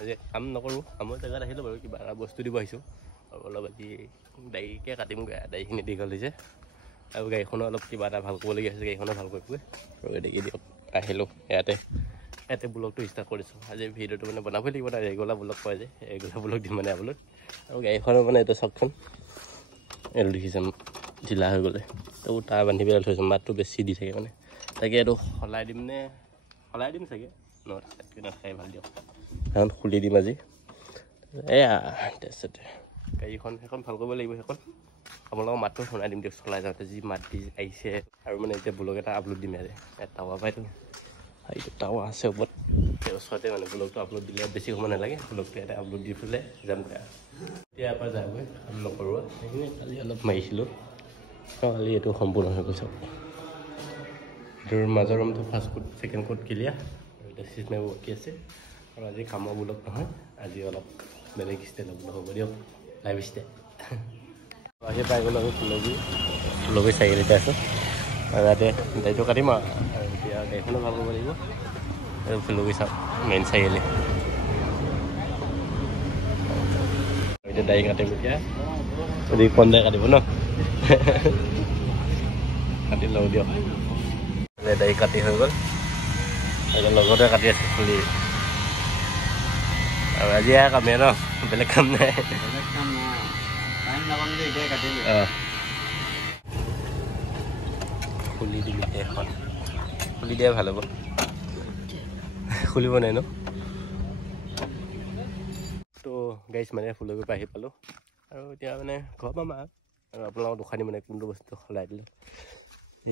আজি কাম নকৰোঁ কামৰ জেগাত আহিলোঁ বাৰু কিবা এটা বস্তু দিব আহিছোঁ আৰু অলপ আজি দাড়িকে কাটিমগৈ দাড়িখিনি দীঘল হৈছে আৰু গাড়ীখনো অলপ কিবা এটা ভাল কৰিবলগীয়া হৈছে গাড়ীখনো ভাল কৰিবগৈ আৰু গতিকে দিয়ক আহিলোঁ ইয়াতে ব্লগটো ষ্টাৰ্ট কৰিছোঁ আজি ভিডিঅ'টো মানে বনাবই লাগিব না ৰেগুলাৰ ব্লগ কয় যে ৰেগুলাৰ ব্লগ দিম মানে আপলোড আৰু গাড়ীখনৰ মানে এইটো চাওকচোন এইটো দেখিছে ঢিলা হৈ গ'লে তো তাৰ বান্ধি পেলাই থৈছোঁ মাতটো বেছি দি থাকে মানে তাকে এইটো সলাই দিম চাগে নাখাই ভাল দিয়ক সেইখন খুলি দিম আজি এয়া তাৰপিছতে গাড়ীখন সেইখন ভাল কৰিব লাগিব সেইখন আপোনালোকৰ মাতটো শুনাই দিম দিয়ক চলাই যাওঁতে যি মাত দি আহিছে আৰু মানে এতিয়া ব্লগ এটা আপলোড দিম ইয়াতে টাৱা পাইতো এইটো টাৱা আছে ওপৰত ওচৰতে মানে ব্লগটো আপলোড দিলে বেছি সময় নালাগে ব্লগটো ইয়াতে আপলোড দি পেলাই যামগৈ এতিয়া ইয়াৰ পৰা যামগৈ কাম নকৰোঁ সেইখিনি কালি অলপ মাৰিছিলোঁ কালি এইটো সম্পূৰ্ণ হৈ গৈছে এইটোৰ মাজৰ ৰুমটো first code second code clear এতিয়া চিজনে বাকী আছে আৰু আজি কামৰ ব্লগ নহয় আজি অলপ বেলেগ ষ্টাইলৰ ব্লগ হ'ব দিয়ক লাইভ ষ্টাইল আহি পাই গ'লোঁ আমি ফুলগুৰি চাৰিআলিতে আছোঁ আৰু ইয়াতে দাড়িটো কাটিম আৰু এতিয়া গাড়ীখনো ভাল কৰিব লাগিব আৰু ফুলগুৰি চাওক মেইন চাৰিআলি এতিয়া দাড়ি কাটিম এতিয়া যদি কন্দাই কাটিব ন কাটি লওঁ দিয়ক দাড়ি কাটি হৈ গ'ল লগতে কাটি আছে ফুলি আৰু আজি কামে ন বেলেগ কাম নাই খুলি দিবি এখন খুলি দিয়াই ভাল হ'ব খুলিব নাই ন তো গাইছ মানে ফুলগুৰিৰ পৰা আহি পালোঁ আৰু এতিয়া মানে ঘৰ পাম আৰু আপোনালোকক দুখানি মানে কোনটো বস্তু সলাই দিলোঁ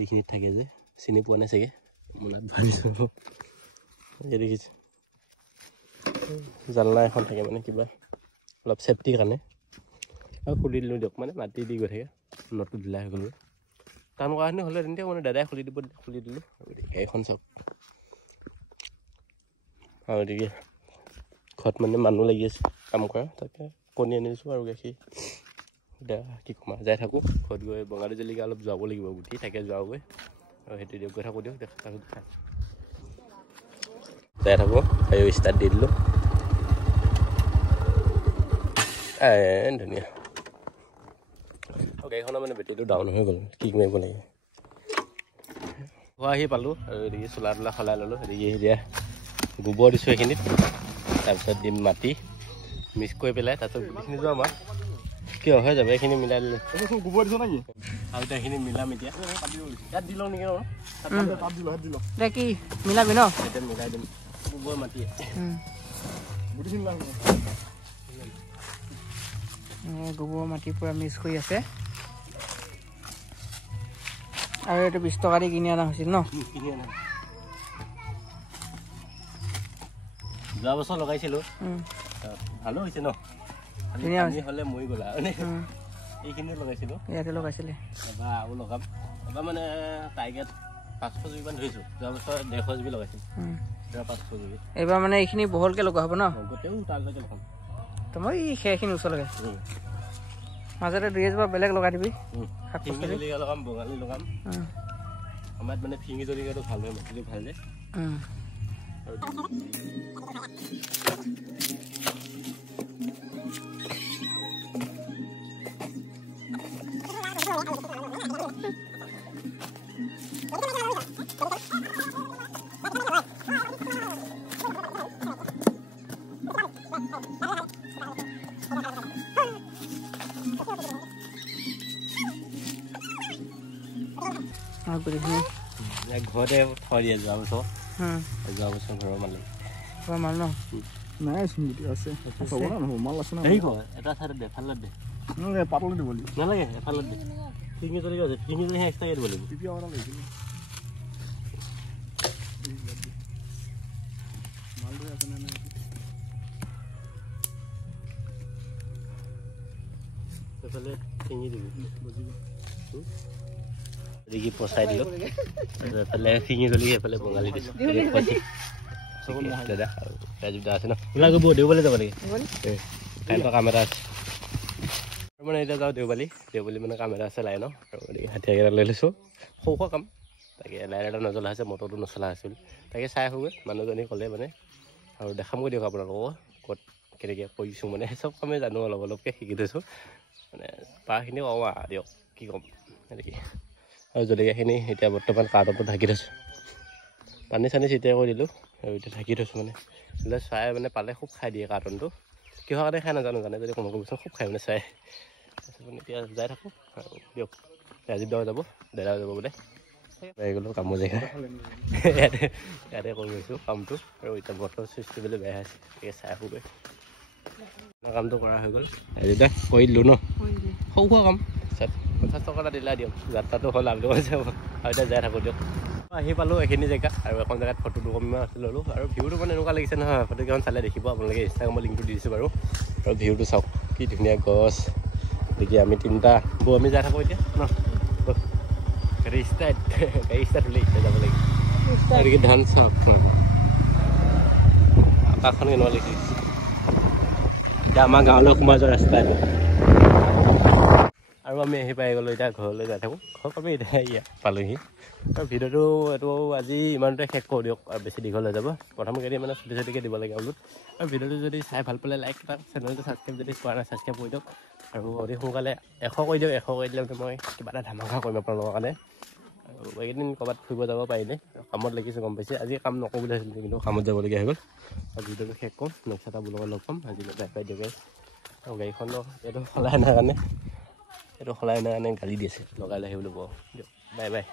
এইখিনিত থাকে যে চিনি পোৱা নাই চাগে মনত ভাবিছোঁ এই দেখিছোঁ জালনা এখন থাকে মানে কিবা অলপ ছেফটিৰ কাৰণে আৰু খুলি দিলোঁ দিয়ক মানে মাটি দি গৈ থাকে নটটো ঢিলা হৈ গ'ল টান কৰাখিনি হ'লে তেন্তে মানে দাদাই খুলি দিলোঁ গাড়ীখন চাওক আৰু গতিকে ঘৰত মানে মানুহ লাগি আছে কাম কৰা তাকে কণী আনিছোঁ আৰু গাখীৰ এতিয়া কি ক'ম আৰু যাই থাকোঁ ঘৰত গৈ বঙালী জলকীয়া অলপ যোৱাব লাগিব গুটি তাকে যোৱাগৈ আৰু সেইটো দিয়ক গৈ থাকোঁ দিয়ক যাই থাকোঁ আৰু ষ্টাৰ্ট দি দিলোঁ ধুনীয়া গাড়ীখনৰ মানে বেটেৰীটো ডাউন হৈ গ'ল কিক মাৰিব লাগে আহি পালোঁ আৰু এদিকে চোলা তোলা সলাই ল'লোঁ এদিকে এতিয়া গোবৰ দিছোঁ এইখিনিত তাৰপিছত দিম মাটি মিক্স কৰি পেলাই তাৰপিছত গোটেইখিনি যোৱা আমাৰ কিয় হৈ যাব এইখিনি মিলাই দিলে গোবৰ দিছোঁ নেকি আৰু এতিয়া এইখিনি মিলাম এতিয়া ইয়াত দি লওঁ নেকি ন কি মিলাবি ন এতিয়া মিলাই দিম গোবৰ মাটি গোবৰ মাটি পুৰা মিক্স কৰি আছে আৰু এইটো 20 টকা দি কিনি অনা হৈছিল ন যোৱা বছৰ লগাইছিলোঁ ভালো হৈছে ন হ'লে মৰি গ'লা এইখিনি লগাইছিলোঁ ইয়াতে লগাইছিলে এবাৰ আৰু লগাম এবাৰ মানে টাৰ্গেট 500 জুবি মান ধৰিছোঁ যোৱা বছৰ 150 জুবি লগাইছিলোঁ এবাৰ 500 জুবি এইবাৰ মানে এইখিনি বহলকৈ লগোৱা হ'ব ন গোটেই তালৈকে লগাম তো মই সেইখিনি ওচৰলৈকে মাজতে 2 এজোপা বেলেগ লগাই দিবি ফিঙি জলকীয়া লগাম বঙালী লগাম আমাৰ মানে ফিঙি জলকীয়াটো ভাল হয় মাটিটো ভাল যে ঘৰতে থৈ দিয়ে যোৱা বছৰ ঘৰৰ মাল ন নাই চিংগুটি আছে মাল আছে এটা চাইডত দে ফালত দে পাতল দিব লাগিব নালাগে এফালত দে ফিঙি জলকীয়া আছে ফিঙি জলকীয়া এক্সট্ৰাকৈ দিব লাগিব পিপিয়া কৰা লাগিছিল মালটো আছে নে নাই এইফালে ফিঙি দিবি দেখি পচাই দিলোঁ এইফালে ফিঙি জলকীয়া এইফালে বঙালী দিছোঁ দাদা আৰু ৰাজীৱ দা আছে ন ওলাই গৈ দেওবালী যাব লাগে কাৰেণ্টৰ কাম এটা আছে মানে এতিয়া যাওঁ দেওবালী মানে কাম এটা আছে লাইনৰ আৰু হাতীয়া কেইটা লৈ লৈছোঁ সৰু সুৰা কাম তাকে লাইন এটা নজ্বলা হৈছে মটৰটো নচলা আছিল তাকে চাই আহোঁগৈ মানুহজনী ক'লে মানে আৰু দেখামগৈ দিয়ক আপোনালোকক ক'ত কেনেকৈ কৰিছোঁ মানে চব কামেই জানো অলপ অলপকৈ শিকি থৈছোঁ মানে পাৰখিনি কওঁ আৰু দিয়ক কি ক'ম এনেকৈ আৰু জলকীয়াখিনি এতিয়া বৰ্তমান কাৰ্টনটো ঢাকি থৈছোঁ পানী চানী চিটিয়াই কৰি দিলোঁ আৰু এতিয়া ঢাকি থৈছোঁ মানে বোলে চাই মানে পালে খুব খাই দিয়ে কাৰ্টনটো কিহৰ কাৰণে খাই নাজানো জানে যদি কোনো ক'বচোন খুব খাই মানে চাই তাৰপিছত মানে এতিয়া যাই থাকোঁ আৰু দিয়ক ৰাজীৱ দাও যাব দাদাও যাব বোলে পাই গ'লোঁ কামৰ জেগা ইয়াতে কৰি গৈছোঁ কামটো আৰু এতিয়া বটল চুইচটো বোলে বেয়া হৈছে গতিকে চাই আহোঁগৈ কামটো কৰা হৈ গ'ল ৰাজীৱ কৰি দিলোঁ ন সৰু সুৰা কাম তাৰপিছত 50 টকা এটা দিলা দিয়ক যাত্ৰাটো হ'ল আমি যাব আৰু এতিয়া যাই থাকোঁ দিয়ক আহি পালোঁ এইখিনি জেগা আৰু এখন জেগাত ফটো দুকপিমান ল'লোঁ আৰু ভিউটো মানে এনেকুৱা লাগিছে নহয় ফটোকেইখন চালে দেখিব আপোনালোকে ইনষ্টাগ্ৰামৰ লিংকটো দি দিছোঁ বাৰু আৰু ভিউটো চাওক কি ধুনীয়া গছ দেখি আমি তিনিটা বৌ আমি যাই থাকোঁ এতিয়া ন গাড়ী ষ্টাৰ্ট হ'লে এতিয়া যাব লাগিব আৰু ধান চাওক আকাশখন কেনেকুৱা লাগিছে এতিয়া আমাৰ গাঁৱলৈ সোমাই যোৱা ৰাস্তা এইটো আৰু আমি আহি পাই গ'লোঁ এতিয়া ঘৰলৈ যাই থাকোঁ ঘৰত আমি এতিয়া ইয়াত পালোঁহি আৰু ভিডিঅ'টো এইটো আজি ইমানতে শেষ কৰোঁ দিয়ক আৰু বেছি দীঘল হৈ যাব প্ৰথম কেইদিন মানে চুটি চুটিকৈ দিব লাগে আপলোড আৰু ভিডিঅ'টো যদি চাই ভাল পালে লাইক এটা চেনেলটো ছাবস্ক্ৰাইব যদি কৰা নাই ছাবস্ক্ৰাইব কৰি দিয়ক আৰু অতি সোনকালে 100 কৰি দিয়ক 100 কৰি দিলে মানে মই কিবা এটা ধামাকা কৰিম আপোনালোকৰ কাৰণে আৰু এইকেইদিন ক'ৰবাত ফুৰিব যাব পাৰিলে কামত লাগিছোঁ গম পাইছে আজি কাম নকৰোঁ বুলি ভাবিছিলোঁ কিন্তু কামত যাবলগীয়া হৈ গ'ল আৰু ভিডিঅ'টো শেষ কৰোঁ নেক্সট এটা ব্লগত লগ পাম আজিলৈ বাই বাই দিয়ক আৰু গাড়ীখনো এইটো সলাই নাই কাৰণে গালি দি আছে লগাই লৈ আহিবলৈ দিয়ক বাই বাই